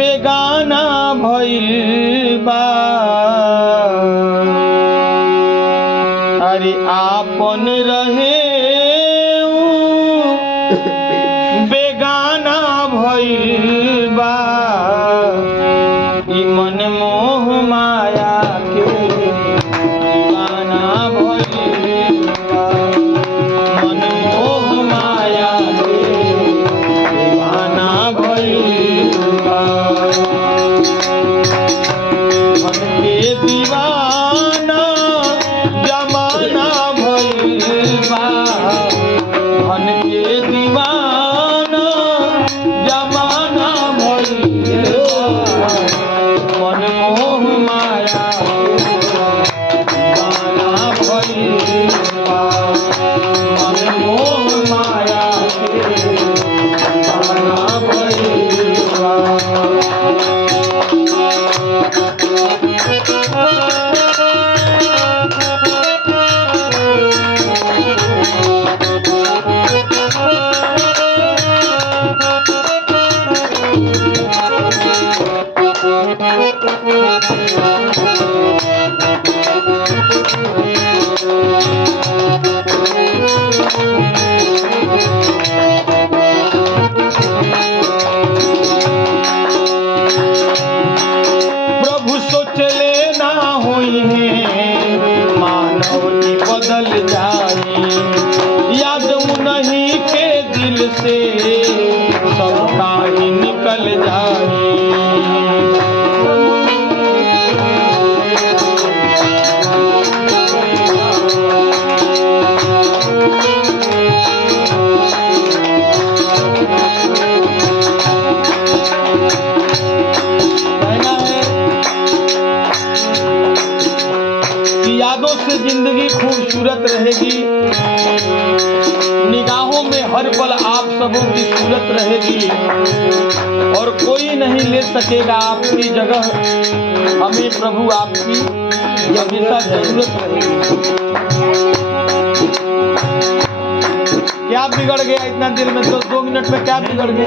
बेगाना भइल बा अरे आपन रहे बेगाना भइल बा ई मन मोह माया के दीवाना भइल बा मन मोह माया के दीवाना भइल बा मन के दीवाना जमाना भइल बा मन के दीवाना जमाना भइल बा मन मोह माया के दीवाना भइल बा मन मोह माया के दीवाना भइल बा प्रभु सोचले ना होई है मानव की बदल जाए याद नहीं के दिल से सबका ही निकल जाए कहना है कि यादों से जिंदगी खूबसूरत रहेगी निगाहों में हर पल आप सबों की सूरत रहेगी और कोई नहीं ले सकेगा आपकी जगह हमें प्रभु आपकी हमेशा जरूरत रहेगी। क्या बिगड़ गया इतना देर में 2 मिनट में क्या बिगड़ गई।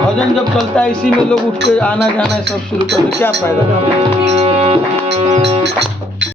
भजन जब चलता है इसी में लोग उठ के आना जाना सब शुरू कर दे क्या फायदा।